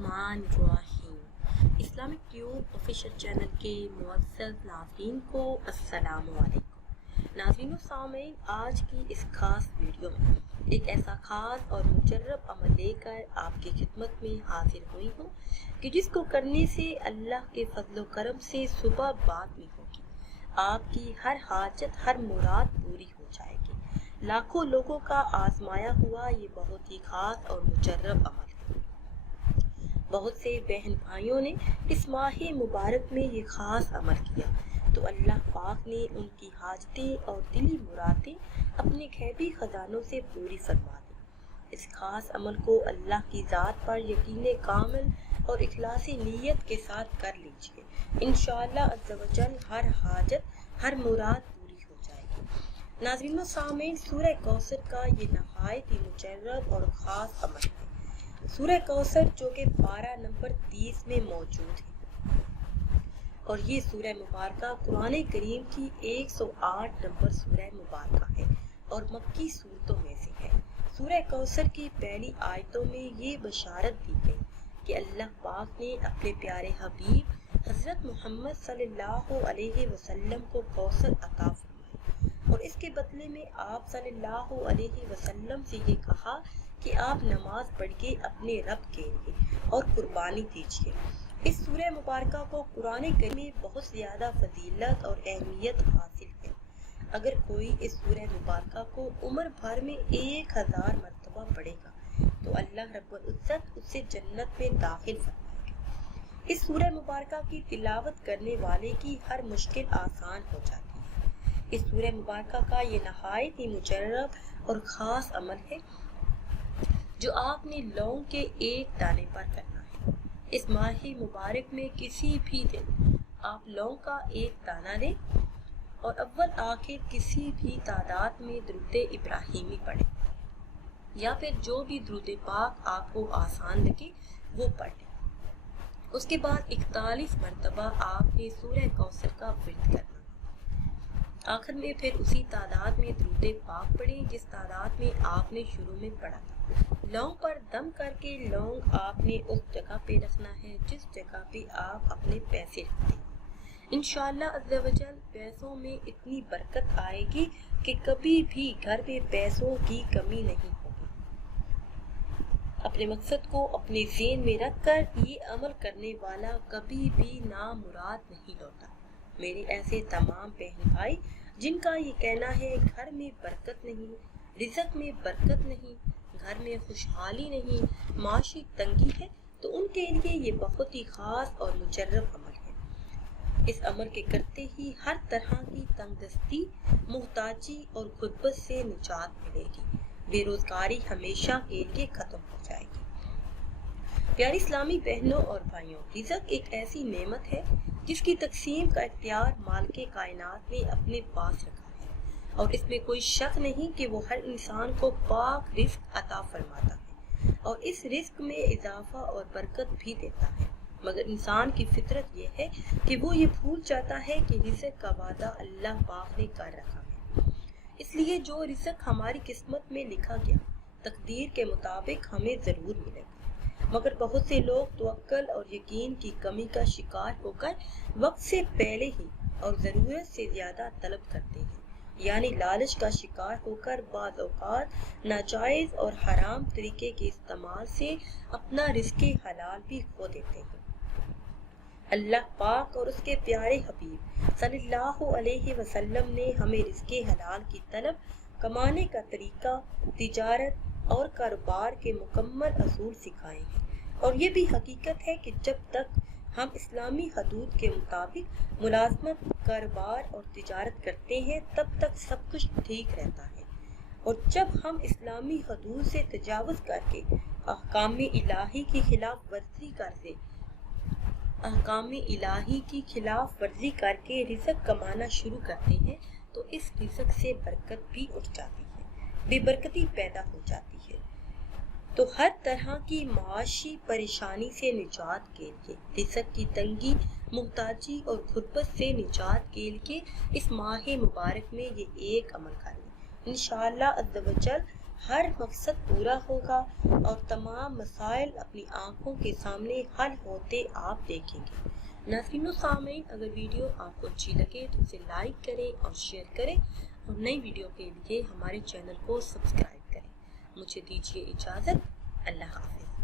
बिस्मिल्लाहिर्रहमानिर्रहीम। Islamic tube official channel के मुअज़्ज़ज़ नाज़रीन को अस्सलामु अलैकुम। नाज़रीन सामीन, आज की इस खास वीडियो में एक ऐसा खास और मुजर्रब अमल लेकर आपकी खिदमत में हाजिर हुई हूँ कि जिसको करने से अल्लाह के फजल करम से सुबह बाद में होगी, आपकी हर हाजत हर मुराद पूरी हो जाएगी। लाखों लोगों का आजमाया हुआ ये बहुत ही खास और मुजर्रब अमल है। बहुत से बहन भाइयों ने इस माह मुबारक में ये खास अमल किया तो अल्लाह पाक ने उनकी हाजतें और दिली मुरादें अपने गैबी खजानों से पूरी फरमा दी। इस खास अमल को अल्लाह की ज़ात पर यकीन कामिल और इखलासी नीयत के साथ कर लीजिए। इंशाअल्लाह अज़्ज़ा व जल हर हाजत हर मुराद पूरी हो जाएगी। नाज़रीन सामीन, सूरह कौसर का ये नहायत ही मुजर्रब और ख़ास अमल है। सूरह कौसर जो कि पारा नंबर 30 में मौजूद है और ये सूरह मुबारका कुरान करीम की 108 नंबर सूरह मुबारका है और मक्की सूरतों में से है। सूरह कौसर की पहली आयतों में ये बशारत दी गई कि अल्लाह पाक ने अपने प्यारे हबीब हज़रत मोहम्मद सल्लल्लाहु अलैहि वसल्लम को कौसर अता फरमाई और इसके बदले में आप सल्लल्लाहु अलैहि वसल्लम से ये कहा कि आप नमाज पढ़ के अपने रब के लिए और कुर्बानी दीजिए। इस सूरह मुबारका को कुरान करीम में बहुत ज़्यादा फजीलत और अहमियत हासिल है। अगर कोई इस सूरह मुबारका को उम्र भर में 1000 मरतबा पढ़ेगा तो अल्लाह रब्बुल इज्जत उसे जन्नत में दाखिल फरमाएगा। इस सूरह मुबारका की तिलावत करने वाले की हर मुश्किल आसान हो जाती है। इस सूरह मुबारका का ये नहायत ही मुजर्रब और ख़ास अमल है जो आपने लौंग के एक दाने पर करना है। इस माह मुबारक में किसी भी दिन आप लौंग का एक दाना लें और अव्वल आखिर किसी भी तादाद में दुरूद इब्राहिमी पढ़ें या फिर जो भी दुरूद पाक आपको आसान लगे वो पढ़ लें। उसके बाद 41 मरतबा आपने सूरह कौसर का विर्द करना। आखिर में फिर उसी तादाद में दुरूद पाक पढ़ें जिस तादाद में आपने शुरू में पढ़ा था। लौंग पर दम करके लौंग आपने उस जगह पे रखना है जिस जगह पे आप अपने पैसे रखते हैं। इंशाअल्लाह अज़्ज़ा व जल पैसों में इतनी बरकत आएगी कि कभी भी घर में पैसों की कमी नहीं होगी। अपने मकसद को अपने ज़हन में रखकर ये अमल करने वाला कभी भी नामुराद नहीं लौटा। मेरे ऐसे तमाम बहन भाई जिनका ये कहना है घर में बरकत नहीं, रिज़्क़ में बरकत नहीं, घर में खुशहाली नहीं, माशी तंगी है, तो उनके लिए ये बहुत ही खास और मुजर्रब अमल है। इस अमल के करते ही हर तरह की तंगदस्ती, मुहताजी और गुर्बत से निजात मिलेगी। बेरोजगारी हमेशा के लिए खत्म हो जाएगी। प्यारी इस्लामी बहनों और भाइयों, रिज़्क़ एक ऐसी नेमत है जिसकी तकसीम का इख्तियार मालिक कायनात ने अपने पास रखा है और इसमें कोई शक नहीं कि वो हर इंसान को पाक रिज़्क़ अता फरमाता है और इस रिज़्क़ में इजाफा और बरकत भी देता है। मगर इंसान की फितरत ये है कि वो ये भूल जाता है कि रिज़्क़ का वादा अल्लाह पाक ने कर रखा है। इसलिए जो रिज़्क़ हमारी किस्मत में लिखा गया तकदीर के मुताबिक हमें ज़रूर मिलेगा। मगर बहुत से लोग तवक्कुल और यकीन की कमी का शिकार होकर वक्त से पहले ही और ज़रूरत से ज़्यादा तलब करते हैं, यानी लालच का शिकार होकर बाज़ औक़ात नाजायज़ और हराम तरीके के इस्तेमाल से अपना रिज़्क़े हलाल भी खो देते हैं। अल्लाह पाक और उसके प्यारे हबीब सल्लल्लाहु अलैहि वसल्लम ने हमें रिज़्क़े हलाल की तलब, कमाने का तरीका, तिजारत और कारोबार के मुकम्मल असूल सिखाए हैं और ये भी हकीकत है कि जब तक हम इस्लामी हदूद के मुताबिक मुलाजमत, कारोबार और तिजारत करते हैं तब तक सब कुछ ठीक रहता है और जब हम इस्लामी हदूद से तजावुज़ करके अहकाम-ए-इलाही की खिलाफ वर्जी करके रिज़्क़ कमाना शुरू करते हैं तो इस रिज़्क़ से बरकत भी उठ जाती है, बेबरकती पैदा हो जाती है। तो हर तरह की माशी परेशानी से निजात के लिए, रिज़्क़ की तंगी, मुहताजी और गुर्बत से निजात के लिए इस माह मुबारक में ये एक अमल कर लें। इंशाअल्लाह अज़्ज़ा व जल ہر مقصد پورا ہوگا اور تمام مسائل اپنی آنکھوں کے سامنے حل ہوتے آپ دیکھیں گے۔ ناظرین و سامعین، اگر ویڈیو آپ کو اچھی لگے تو اسے لائک کریں اور شیئر کریں اور نئی ویڈیو کے لیے ہمارے چینل کو سبسکرائب کریں۔ مجھے دیجیے اجازت، اللہ حافظ۔